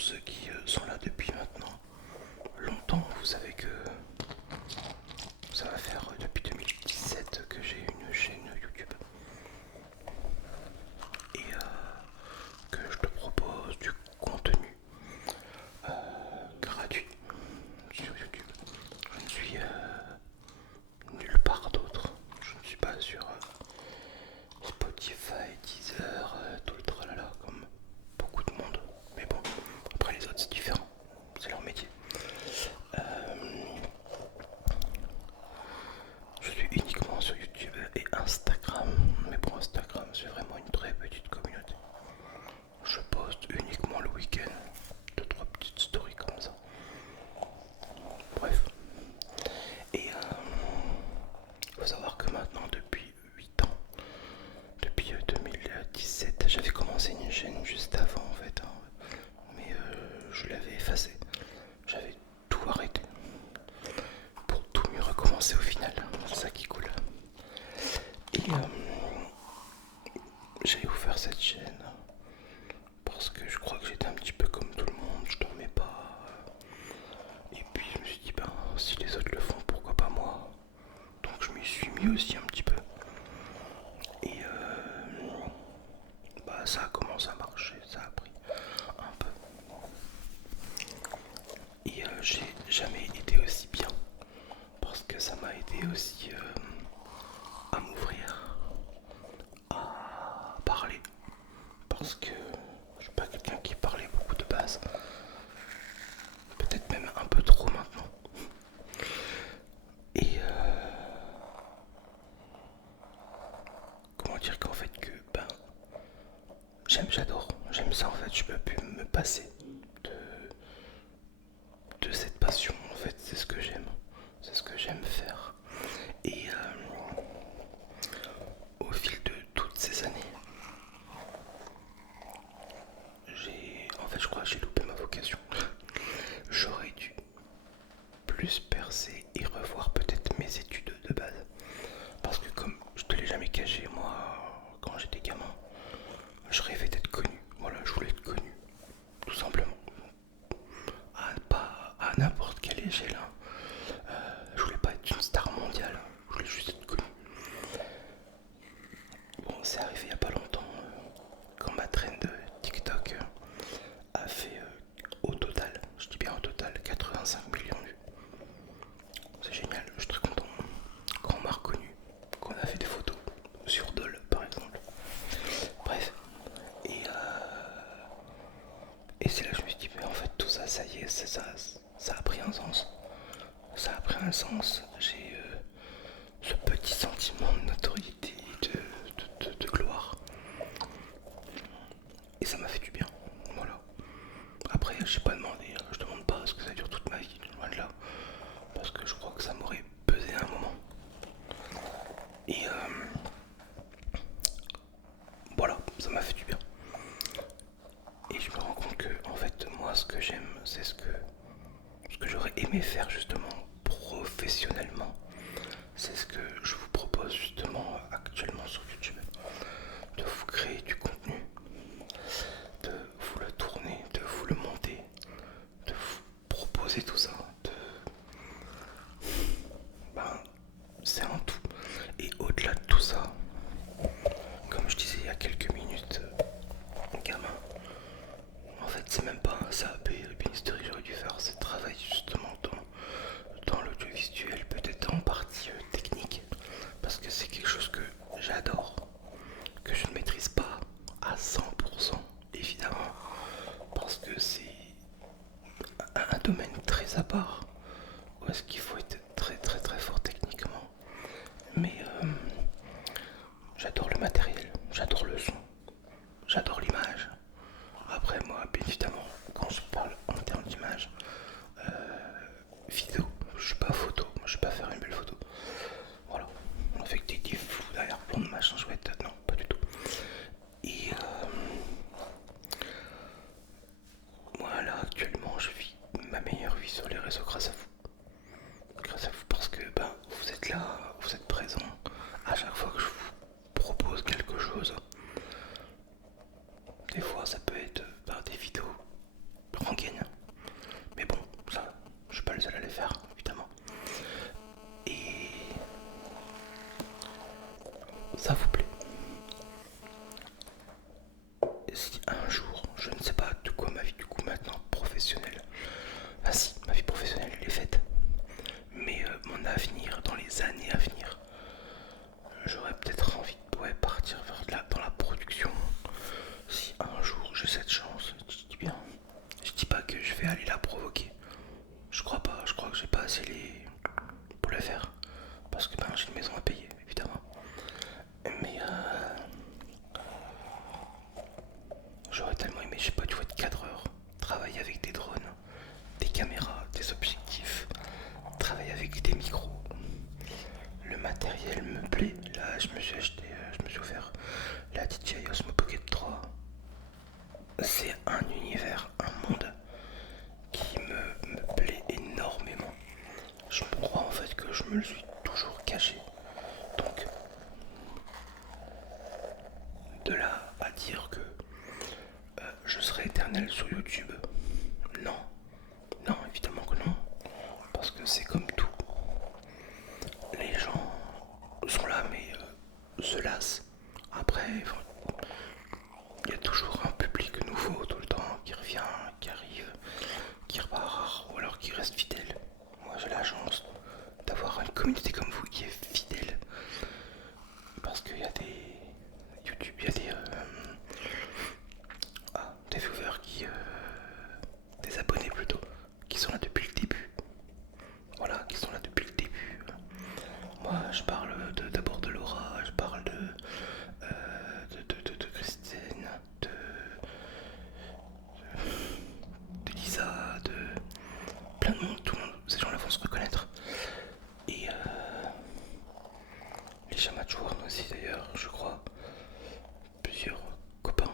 pour ceux qui sont là depuis maintenant longtemps, vous savez que ça va faire depuis 2017 que j'ai une chaîne YouTube et que je te propose du contenu gratuit sur YouTube. Je ne suis nulle part d'autre. Je ne suis pas sur Spotify, Deezer, tout le tralala comme beaucoup de monde. Mais bon, après les autres c'est différent, c'est leur métier. Euh, je suis uniquement sur YouTube et Instagram. Mais pour Instagram c'est vraiment une très petite communauté. Je poste uniquement le week-end, 2-3 petites stories comme ça. Bref. Et faut savoir que maintenant depuis 8 ans, depuis 2017, j'avais commencé une chaîne juste avant en fait, hein. Mais je l'avais effacée. J'avais tout arrêté pour tout mieux recommencer au final. C'est ça qui est cool. Et j'ai ouvert cette chaîne parce que je crois que j'étais un petit peu comme tout le monde, je dormais pas. Et puis je me suis dit, ben si les autres le font, pourquoi pas moi? Donc je m'y suis mis aussi un petit peu. Et bah ça a commencé à marcher, ça a pris un peu. Et j'ai jamais été aussi bien parce que ça m'a aidé aussi à m'ouvrir, à parler. Parce que je suis pas quelqu'un qui parlait beaucoup de base, peut-être même un peu trop maintenant. Et comment dire qu'en fait que ben j'aime ça en fait, je peux plus me passer de, de cette passion en fait, c'est ce que j'aime faire. Et au fil de toutes ces années, en fait je crois que j'ai loupé ma vocation. J'aurais dû plus percer et revoir peut-être mes études de base. Parce que comme je te l'ai jamais caché, moi, quand j'étais gamin, je rêvais d'être connu. Voilà, je voulais être connu, tout simplement. Pas à n'importe quelle échelle, hein. Je voulais pas être une star mondiale, hein. Je voulais juste être connu. Bon, c'est arrivé il y a pas longtemps, quand ma trend TikTok a fait au total, je dis bien au total, 85 millions de vues. C'est génial, je suis très content. Quand on m'a reconnu, qu'on a fait des photos sur Dole par exemple. Bref, et, et c'est là que je me suis dit, mais en fait tout ça, ça y est, ça a pris un sens. Ça a pris un sens. J'ai ce petit sentiment de notoriété, de gloire. Et ça m'a fait du bien. Voilà. Après, j'ai pas demandé, hein. Je demande pas à ce que ça dure toute ma vie, loin de là. Parce que je crois que ça m'aurait pesé un moment. Et voilà, ça m'a fait du bien. Et je me rends compte que, en fait, moi, ce que j'aime, c'est ce que j'aurais aimé faire justement professionnellement. C'est ce que je vous propose justement actuellement sur YouTube. De vous créer du contenu, de vous le tourner, de vous le monter, de vous proposer tout ça. Ben, c'est un tout. Et au-delà de tout ça, comme je disais il y a quelques minutes, gamin, en fait c'est même pas un CAP, l'ébénisterie j'aurais dû faire ce travail justement dans l'audiovisuel, peut-être en partie technique, parce que c'est quelque chose que j'adore, que je ne maîtrise pas à 100% évidemment, parce que c'est un domaine très à part, où est-ce qu'il faut être très très très fort techniquement. Mais j'adore le matériel, j'adore le son, j'adore l'image. Après moi, bien évidemment, quand je parle en termes d'image, vidéo, je suis pas photo, moi je sais pas faire une belle photo. Voilà, avec des diffs derrière plein de machins chouettes, non, pas du tout. Et moi là actuellement je vis ma meilleure vie sur les réseaux grâce à vous. Grâce à vous parce que ben, vous êtes là, vous êtes présents à chaque fois que je vous propose quelque chose. Des fois ça peut être par des vidéos travailler avec des drones, des caméras, des objectifs, travailler avec des micros. Le matériel me plaît. Là, je me suis offert la DJI Osmo Pocket 3. C'est un univers, un monde qui me plaît énormément. Je crois en fait que je me le suis toujours caché. Donc, de là à dire que je serai éternel sur YouTube, non. Non, évidemment que non. Parce que c'est comme tout. Les gens sont là mais se lassent. Après, il y a toujours un public nouveau tout le temps qui revient, qui arrive, qui repart ou alors qui reste fidèle. Moi j'ai la chance d'avoir une communauté comme vous qui est fidèle. Parce qu'il y a des YouTube, il y a des viewers des abonnés plutôt, qui sont là depuis le début. Voilà, qui sont là depuis le début. Moi je parle d'abord de Laura, je parle de Christine, de Lisa, de plein de monde, tout le monde, ces gens-là vont se reconnaître. Et les Chamatchouarn aussi d'ailleurs, je crois, plusieurs copains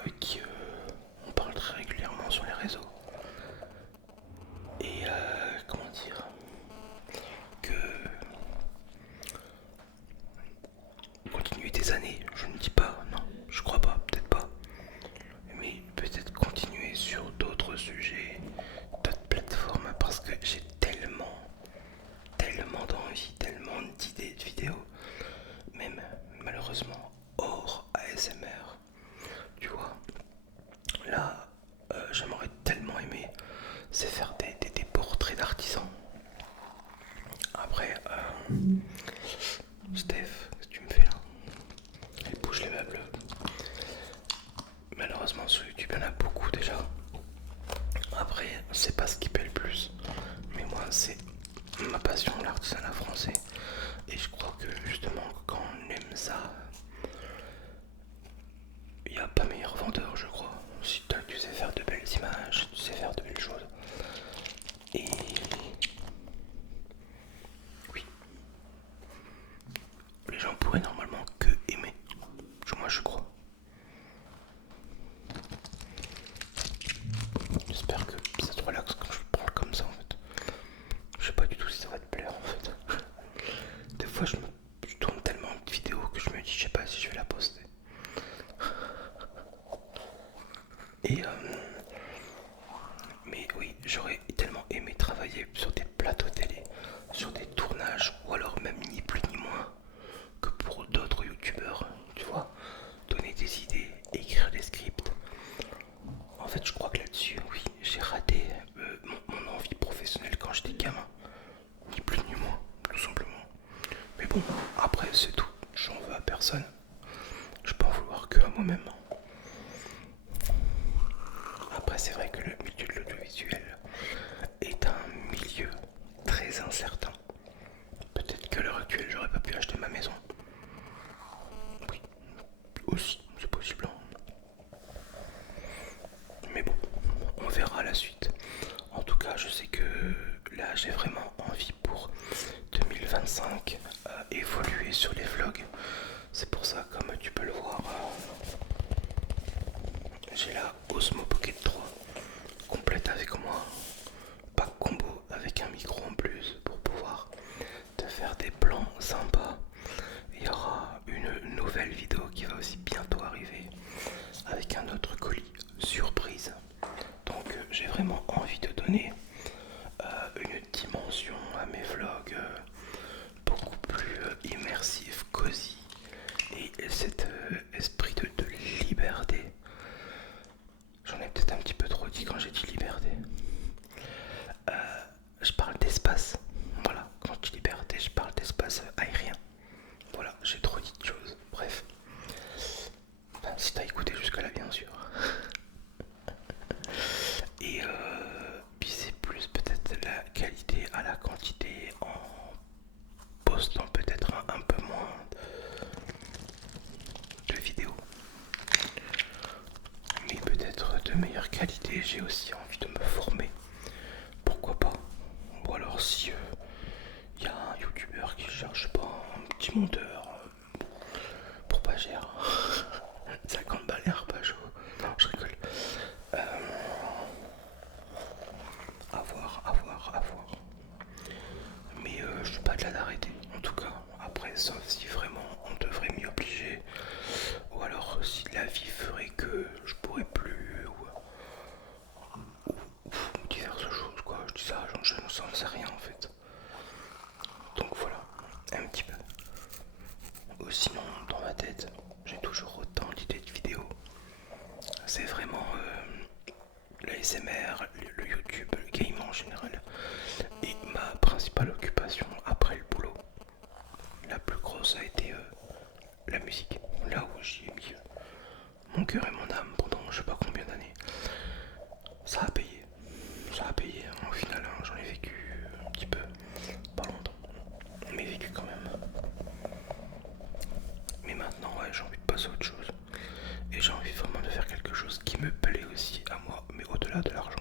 avec qui on parle très régulièrement sur les réseaux. Et comment dire que continuer des années, je ne dis pas, non, je crois pas, peut-être pas. Mais peut-être continuer sur d'autres sujets, d'autres plateformes, parce que j'ai tellement d'envie, tellement d'idées de vidéos, même malheureusement hors ASMR, tu vois. Là, j'aimerais tellement aimer, c'est faire des portraits d'artisans. Après, Steph, qu'est-ce que tu me fais là? Elle bouge les meubles. Malheureusement sur YouTube il y en a beaucoup déjà. Après c'est pas ce qui paie le plus. Mais moi c'est ma passion, l'artisanat français. Et je crois que justement quand on aime ça, il n'y a pas meilleur vendeur je crois. Si tu sais faire de belles images, tu sais faire de belles choses. Et oui, les gens pourraient normalement que aimer. Moi je crois. J'espère que ça te relaxe quand je parle comme ça en fait. Je sais pas du tout si ça va te plaire en fait. Des fois je tourne tellement de vidéos que je me dis je sais pas si je vais la poster. Et mais oui, j'aurais tellement aimé travailler sur des plateaux télé, sur des tournages, ou alors même ni plus ni moins que pour d'autres youtubeurs, tu vois, donner des idées, écrire des scripts. En fait, je crois que là-dessus, oui, j'ai raté mon envie professionnelle quand j'étais gamin. Ni plus ni moins, tout simplement. Mais bon, après, c'est tout. J'en veux à personne. Je peux en vouloir que à moi-même. Après, c'est vrai que le milieu de l'audiovisuel est un milieu très incertain. Peut-être qu'à l'heure actuelle, j'aurais pas pu acheter ma maison. Oui, aussi, c'est possible. Mais bon, on verra la suite. En tout cas, je sais que là, j'ai vraiment envie pour 2025 évoluer sur les vlogs. C'est pour ça, comme tu peux le voir, j'ai la Osmo Pocket 3 complète avec moi. Pack combo avec un micro en plus pour pouvoir te faire des plans sympas. Il y aura une nouvelle vidéo qui va aussi bientôt arriver avec un autre colis surprise. Donc j'ai vraiment envie de donner une dimension à mes vlogs beaucoup plus immersif, cosy et cet esprit de liberté. J'en ai peut-être un petit peu trop dit quand j'ai dit liberté. Je parle d'espace. Voilà, quand je dis liberté, je parle d'espace aérien. Voilà, j'ai trop dit de choses. Bref. Enfin, si t'as écouté jusque là, bien sûr. Et puis c'est de meilleure qualité, j'ai aussi envie de me former. Pourquoi pas? Ou alors si y a un youtubeur qui cherche pas un petit monteur pour pas cher, 50 balles par jour. Non, je rigole. À voir, à voir, à voir. Mais je suis pas de là d'arrêter. En tout cas, après, sauf si vraiment on devrait m'y obliger. Ou alors si la vie ferait que je pourrais plus. Ou diverses choses, quoi. Je dis ça, je ne sais rien en fait. Donc voilà, un petit peu. Ou sinon, dans ma tête, j'ai toujours autant d'idées de vidéos. C'est vraiment l'ASMR, le YouTube, le game en général. Et ma principale occupation après le boulot, la plus grosse a été la musique. Là où j'y ai mis mon cœur et mon âme pendant je sais pas combien d'années. Ça a payé. Ça a payé hein, au final. Hein, j'en ai vécu un petit peu. Pas longtemps. Mais vécu quand même. Mais maintenant, ouais, j'ai envie de passer à autre chose. Et j'ai envie vraiment de faire quelque chose qui me plaît aussi à moi, mais au-delà de l'argent.